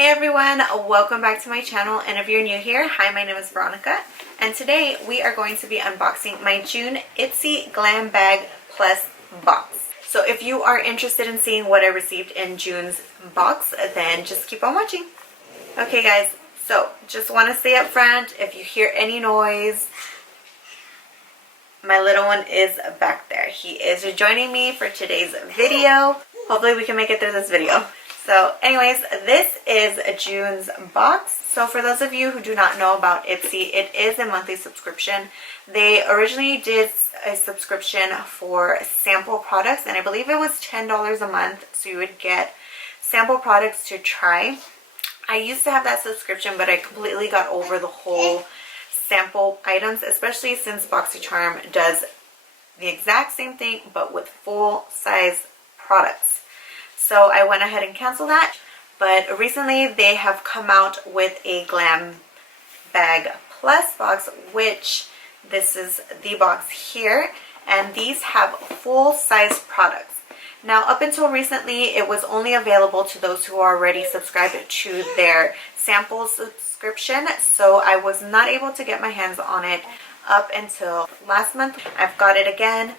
Hey everyone, welcome back to my channel, and if you're new here, hi, my name is Veronica, and today we are going to be unboxing my June Ipsy Glam Bag Plus box. So if you are interested in seeing what I received in June's box, then just keep on watching. Okay guys, so just want to say up front, if you hear any noise, my little one is back there. He is joining me for today's video. Hopefully we can make it through this video. So anyways, this is June's box. So for those of you who do not know about Ipsy, it is a monthly subscription. They originally did a subscription for sample products, and I believe it was $10 a month, so you would get sample products to try. I used to have that subscription, but I completely got over the whole sample items, especially since BoxyCharm does the exact same thing but with full size products. So I went ahead and canceled that, but recently they have come out with a Glam Bag Plus box, which this is the box here, and these have full size products. Now up until recently it was only available to those who are already subscribed to their sample subscription, so I was not able to get my hands on it up until last month. I've got it again.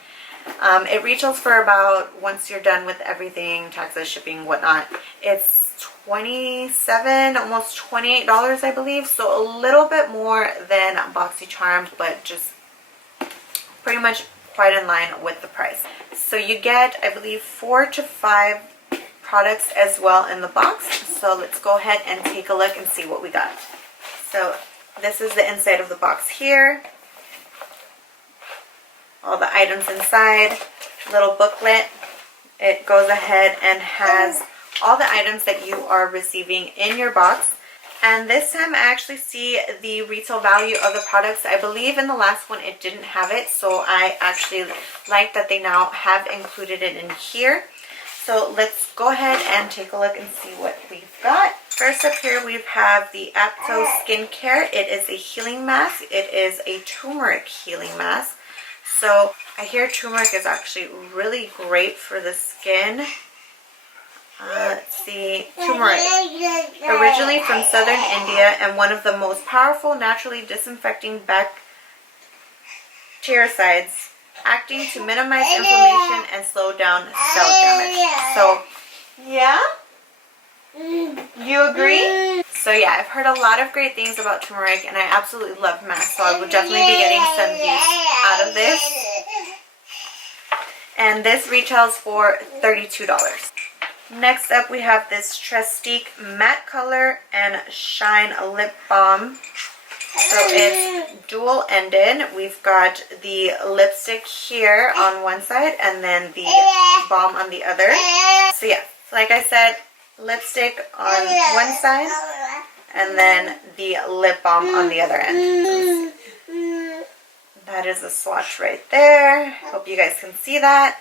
It retails for about, once you're done with everything, taxes, shipping, whatnot, it's $27, almost $28 I believe, so a little bit more than BoxyCharm, but just pretty much quite in line with the price. So you get, I believe, 4 to 5 products as well in the box. So let's go ahead and take a look and see what we got. So this is the inside of the box here. All the items inside, little booklet. It goes ahead and has all the items that you are receiving in your box. And this time I actually see the retail value of the products. I believe in the last one it didn't have it, so I actually like that they now have included it in here. So let's go ahead and take a look and see what we've got. First up here we have the Apto Skincare. It is a healing mask. It is a turmeric healing mask. So I hear turmeric is actually really great for the skin. Let's see, turmeric, originally from southern India and one of the most powerful naturally disinfecting bactericides, acting to minimize inflammation and slow down cell damage. So, yeah? You agree? So yeah, I've heard a lot of great things about turmeric, and I absolutely love masks, so I would definitely be getting some use out of this. And this retails for $32. Next up we have this Trestique Matte Color and Shine Lip Balm. So it's dual ended. We've got the lipstick here on one side and then the balm on the other. So yeah, like I said, lipstick on one side and then the lip balm on the other end. That is a swatch right there. Hope you guys can see that.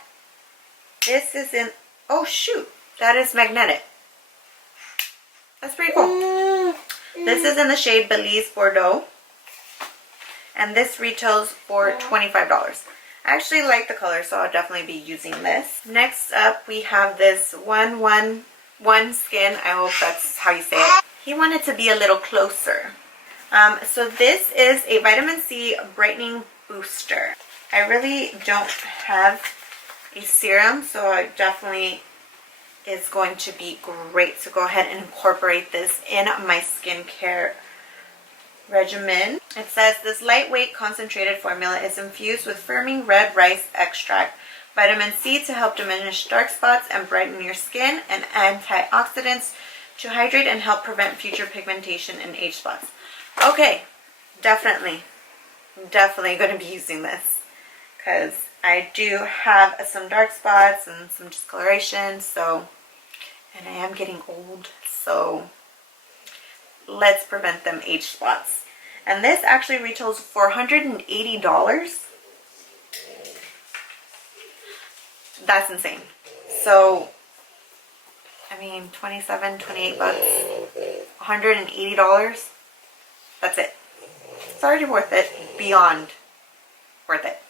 This is in, oh shoot, that is magnetic. That's pretty cool. This is in the shade Belize Bordeaux, and this retails for $25. I actually like the color, so I'll definitely be using this. Next up we have this 111 Skin. I hope that's how you say it. He wanted to be a little closer. So this is a vitamin C brightening booster. I really don't have a serum, so it definitely is going to be great to go ahead and incorporate this in my skincare regimen. It says this lightweight concentrated formula is infused with firming red rice extract, vitamin C to help diminish dark spots and brighten your skin, and antioxidants to hydrate and help prevent future pigmentation and age spots. Okay, definitely going to be using this because I do have some dark spots and some discoloration, so, and I am getting old, so let's prevent them age spots. And this actually retails for $180. That's insane. So, I mean, 27, 28 bucks, $180. That's it. It's already worth it. Beyond worth it.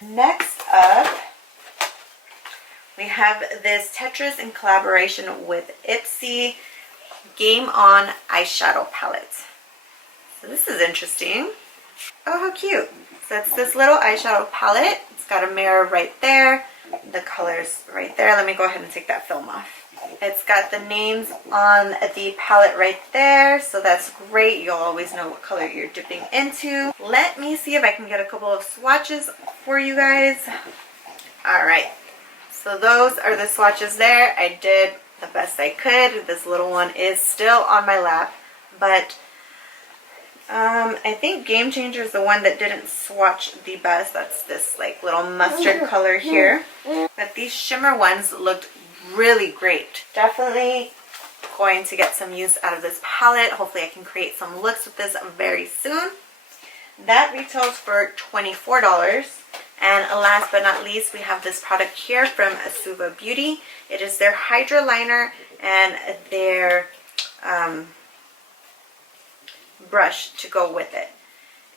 Next up, we have this Tetris in collaboration with Ipsy Game On eyeshadow palette. So this is interesting. Oh, how cute. So it's this little eyeshadow palette. It's got a mirror right there. The colors right there. Let me go ahead and take that film off. It's got the names on the palette right there. So that's great. You'll always know what color you're dipping into. Let me see if I can get a couple of swatches for you guys. Alright. So those are the swatches there. I did the best I could. This little one is still on my lap. But I think Game Changer is the one that didn't swatch the best. That's this like little mustard color here. But these shimmer ones looked really great. Definitely going to get some use out of this palette. Hopefully I can create some looks with this very soon. That retails for $24. And last but not least, we have this product here from Asuva Beauty. It is their Hydra Liner and their brush to go with it.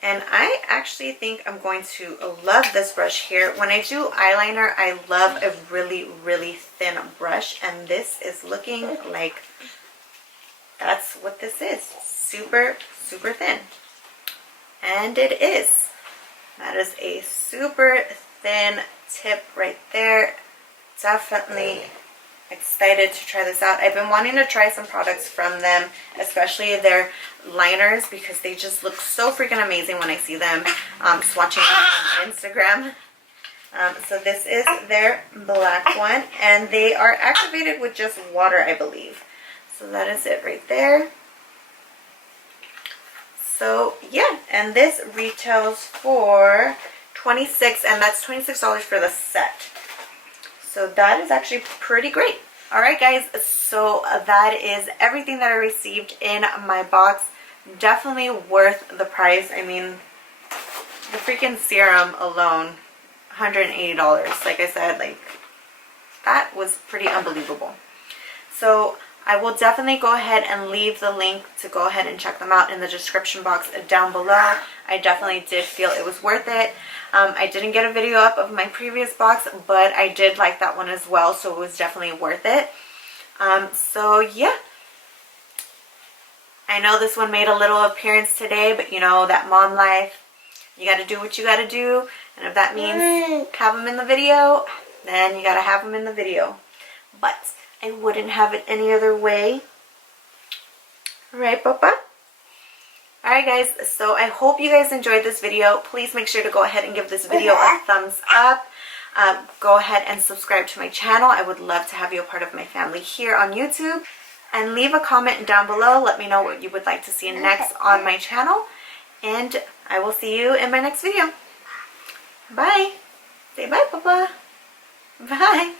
And I actually think I'm going to love this brush here. When I do eyeliner, I love a really, really thin brush. And this is looking like that's what this is. Super, super thin. And it is. That is a super thin tip right there. Definitely excited to try this out. I've been wanting to try some products from them, especially their liners, because they just look so freaking amazing when I see them swatching on Instagram. So this is their black one, and they are activated with just water, I believe. So that is it right there. So yeah, and this retails for $26, and that's $26 for the set. So that is actually pretty great. Alright guys, so that is everything that I received in my box. Definitely worth the price. I mean, the freaking serum alone, $180. Like I said, like, that was pretty unbelievable. So I will definitely go ahead and leave the link to go ahead and check them out in the description box down below. I definitely did feel it was worth it. I didn't get a video up of my previous box, but I did like that one as well, so it was definitely worth it. So yeah. I know this one made a little appearance today, but you know, that mom life, you got to do what you got to do. And if that means have them in the video, then you got to have them in the video. But I wouldn't have it any other way. Right, Papa? Alright guys, so I hope you guys enjoyed this video. Please make sure to go ahead and give this video a thumbs up. Go ahead and subscribe to my channel. I would love to have you a part of my family here on YouTube. And leave a comment down below. Let me know what you would like to see next on my channel. And I will see you in my next video. Bye. Say bye, Papa. Bye.